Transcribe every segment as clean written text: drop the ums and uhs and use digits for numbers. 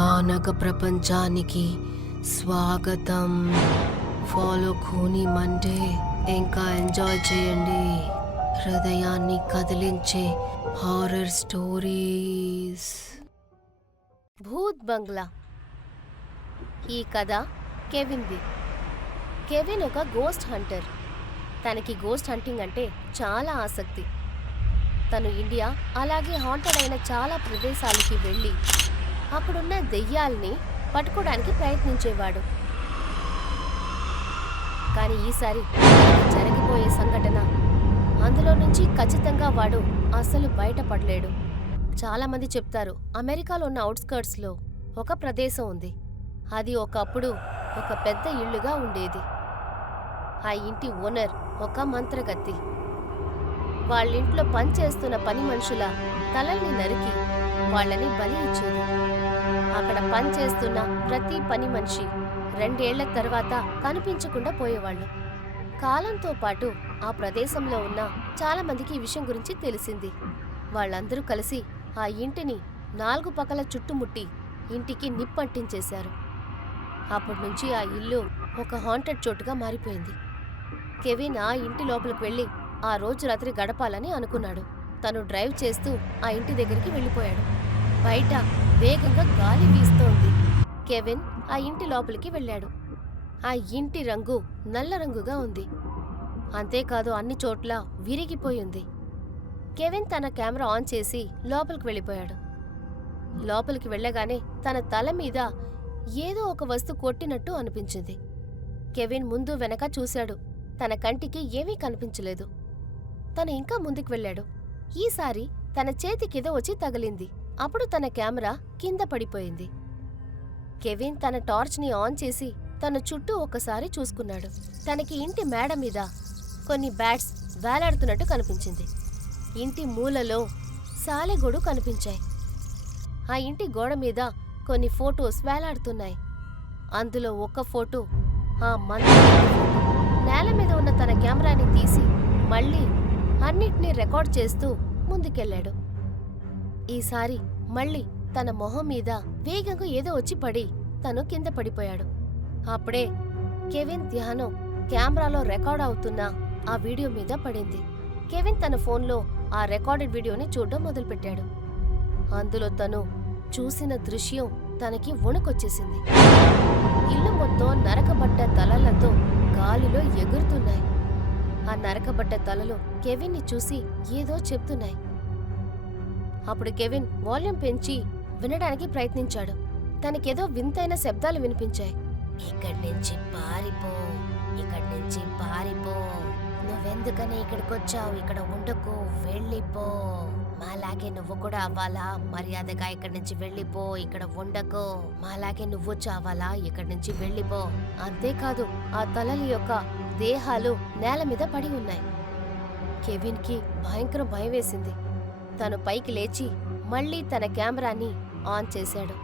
భయానక ప్రపంచానికి స్వాగతం. ఫాలో ఖూనీ మండే ఇంకా ఎంజాయ్ చేయండి హృదయాన్ని కదిలించే హారర్ స్టోరీస్. భూత్ బంగ్లా. ఈ కథ కెవిన్ది. కెవిన్ ఒక గోస్ట్ హంటర్. తనకి గోస్ట్ హంటింగ్ అంటే చాలా ఆసక్తి. తను ఇండియా అలాగే హాంటెడ్ అయిన చాలా ప్రదేశాలకి వెళ్ళి అక్కడున్న దెయ్యాల్ని పట్టుకోవడానికి ప్రయత్నించేవాడు. కానీ ఈసారి జరిగిపోయే సంఘటన, అందులో నుంచి ఖచ్చితంగా వాడు అస్సలు బయటపడలేడు. చాలామంది చెప్తారు, అమెరికాలో ఉన్న అవుట్స్కర్ట్స్లో ఒక ప్రదేశం ఉంది. అది ఒకప్పుడు ఒక పెద్ద ఇల్లుగా ఉండేది. ఆ ఇంటి ఓనర్ ఒక మంత్రగత్తి. వాళ్ళింట్లో పనిచేస్తున్న పని మనుషుల తలల్ని నరికి వాళ్ళని బలి ఇచ్చేది. అక్కడ పనిచేస్తున్న ప్రతి పని మనిషి 2 ఏళ్ల తర్వాత కనిపించకుండా పోయేవాళ్ళు. కాలంతో పాటు ఆ ప్రదేశంలో ఉన్న చాలా మందికి ఈ విషయం గురించి తెలిసింది. వాళ్ళందరూ కలిసి ఆ ఇంటిని 4 పక్కల చుట్టుముట్టి ఇంటికి నిప్పంటించేశారు. అప్పటి నుంచి ఆ ఇల్లు ఒక హాంటెడ్ చోటుగా మారిపోయింది. కెవిన్ ఆ ఇంటి లోపలికి వెళ్ళి ఆ రోజు రాత్రి గడపాలని అనుకున్నాడు. తను డ్రైవ్ చేస్తూ ఆ ఇంటి దగ్గరికి వెళ్ళిపోయాడు. బయట వేగంగా గాలి వీస్తోంది. కెవిన్ ఆ ఇంటి లోపలికి వెళ్ళాడు. ఆ ఇంటి రంగు నల్ల రంగుగా ఉంది. అంతేకాదు అన్ని చోట్ల విరిగిపోయింది. కెవిన్ తన కెమెరా ఆన్ చేసి లోపలికి వెళ్ళిపోయాడు. లోపలికి వెళ్ళగానే తన తల మీద ఏదో ఒక వస్తువు కొట్టినట్టు అనిపించింది. కెవిన్ ముందు వెనక చూశాడు. తన కంటికి ఏమీ కనిపించలేదు. తను ఇంకా ముందుకు వెళ్ళాడు. ఈసారి తన చేతికిదో వచ్చి తగిలింది. అప్పుడు తన కెమెరా కింద పడిపోయింది. కెవిన్ తన టార్చ్ని ఆన్ చేసి తన చుట్టూ ఒకసారి చూసుకున్నాడు. తనకి ఇంటి మేడ మీద కొన్ని బ్యాట్స్ వేలాడుతున్నట్టు కనిపించింది. ఇంటి మూలలో సాలెగొడు కనిపించాయి. ఆ ఇంటి గోడ మీద కొన్ని ఫోటోస్ వేలాడుతున్నాయి. అందులో ఒక ఫోటో ఆ మంత్రగత్తి ఫోటో. నేల మీద ఉన్న తన కెమెరాని తీసి మళ్ళీ అన్నిటినీ రికార్డ్ చేస్తూ ముందుకెళ్ళాడు. ఈసారి మళ్ళీ తన మొహం మీద వేగంగా ఏదో వచ్చి పడి తను కింద పడిపోయాడు. అప్పుడే కెవిన్ ధ్యానం కెమెరాలో రికార్డ్ అవుతున్న ఆ వీడియో మీద పడింది. కెవిన్ తన ఫోన్లో ఆ రికార్డెడ్ వీడియోని చూడడం మొదలుపెట్టాడు. అందులో తను చూసిన దృశ్యం తనకి వణుకొచ్చేసింది. ఇల్లు మొత్తం నరకబడ్డ తలలతో గాలిలో ఎగురుతున్నాయి. ఆ నరకబడ్డ తలలు కెవిన్ని చూసి ఏదో చెప్తున్నాయి. అప్పుడు కెవిన్ వాల్యూమ్ పెంచి వినడానికి ప్రయత్నించాడు. తనకేదో వింతైన శబ్దాలు వినిపించాయి. ఇక్కడి నుంచి పారిపో, ఇక్కడి నుంచి పారిపో, నువ్వెందుకని ఇక్కడికొచ్చావు, ఇక్కడ ఉండకు, వెళ్ళిపో, మాలాగే నువ్వు కూడా అవ్వాలా, మర్యాదగా ఇక్కడి నుంచి వెళ్ళిపో, ఇక్కడ ఉండకు, మాలాగే నువ్వు చావాలా, ఇక్కడి నుంచి వెళ్ళిపో. అంతేకాదు ఆ తలల యొక్క దేహాలు నేల మీద పడి ఉన్నాయి. కెవిన్ కి భయంకర భయం వేసింది. తను పైకి లేచి మళ్లీ తన కెమెరాని ఆన్ చేశాడు.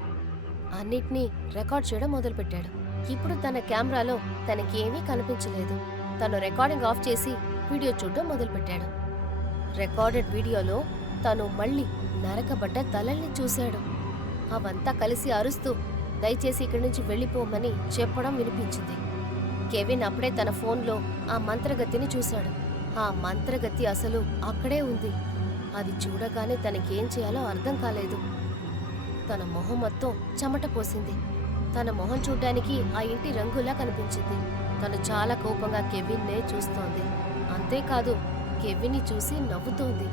అన్నిటినీ రికార్డ్ చేయడం మొదలుపెట్టాడు. ఇప్పుడు తన కెమెరాలో తనకేమీ కనిపించలేదు. తను రికార్డింగ్ ఆఫ్ చేసి వీడియో చూడడం మొదలుపెట్టాడు. రికార్డెడ్ వీడియోలో తను మళ్లీ నరకబడ్డ తలల్ని చూశాడు. అవంతా కలిసి అరుస్తూ దయచేసి ఇక్కడి నుంచి వెళ్ళిపోమని చెప్పడం వినిపించింది. కెవిన్ అప్పుడే తన ఫోన్లో ఆ మంత్రగత్తిని చూశాడు. ఆ మంత్రగత్తి అసలు అక్కడే ఉంది. అది చూడగానే తనకేం చేయాలో అర్థం కాలేదు. తన మొహం మొత్తం చెమట పోసింది. తన మొహం చూడ్డానికి ఆ ఇంటి రంగులా కనిపించింది. తను చాలా కోపంగా కెవిన్నే చూస్తోంది. అంతేకాదు కెవిన్ని చూసి నవ్వుతోంది.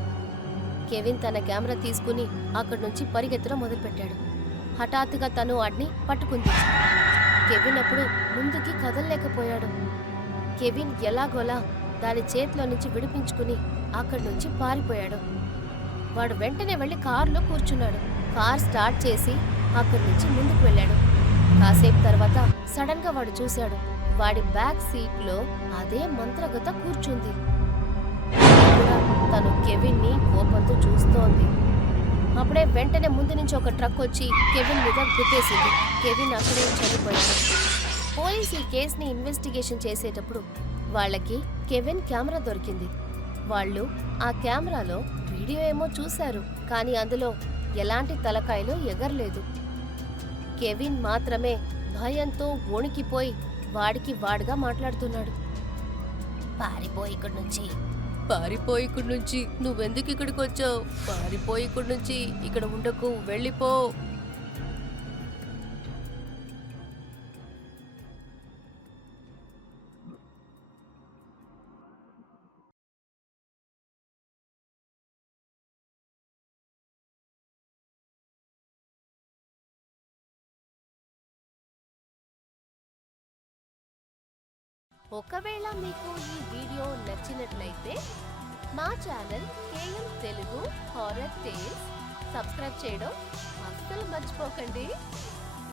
కెవిన్ తన కెమెరా తీసుకుని అక్కడి నుంచి పరిగెత్తడం మొదలుపెట్టాడు. హఠాత్తుగా తను వాడిని పట్టుకుంది. కెవిన్ అప్పుడు ముందుకి కదలలేకపోయాడు. కెవిన్ ఎలాగోలా దాని చేతిలో నుంచి విడిపించుకుని అక్కడి నుంచి పారిపోయాడు. వాడు వెంటనే వెళ్లి కారులో కూర్చున్నాడు. కార్ స్టార్ట్ చేసి అక్కడి నుంచి ముందుకు వెళ్ళాడు. కాసేపు తర్వాత సడన్ గా వాడు చూశాడు, వాడి బ్యాక్ సీట్ లో అదే మంత్రగత కూర్చుంది. తను కెవిన్ ని కోపంతో చూస్తోంది. అప్పుడే వెంటనే ముందు నుంచి ఒక ట్రక్ వచ్చి కెవిన్ మీద గుద్దేసింది. కెవిన్ అక్కడే చనిపోయాడు. పోలీసు ఈ కేసుని ఇన్వెస్టిగేషన్ చేసేటప్పుడు వాళ్ళకి కెవిన్ కెమెరా దొరికింది. వాళ్ళు ఆ కెమెరాలో వీడియో ఏమో చూశారు, కానీ అందులో ఎలాంటి తలకాయలు ఎగరలేదు. కెవిన్ మాత్రమే భయంతో వణికిపోయి వాడిగా మాట్లాడుతున్నాడు. పారిపోయి ఇక్కడి నుంచి. పారిపోయి ఇక్కడి నుంచి. నువ్వెందుకు ఇక్కడికి వచ్చావు? పారిపోయి ఇక్కడి నుంచి. ఇక్కడ ఉండకు, వెళ్ళిపో. ఒకవేళ మీకు ఈ వీడియో నచ్చినట్లయితే మా channel KM Telugu horror tales subscribe చేయడం అస్సలు మర్చిపోకండి.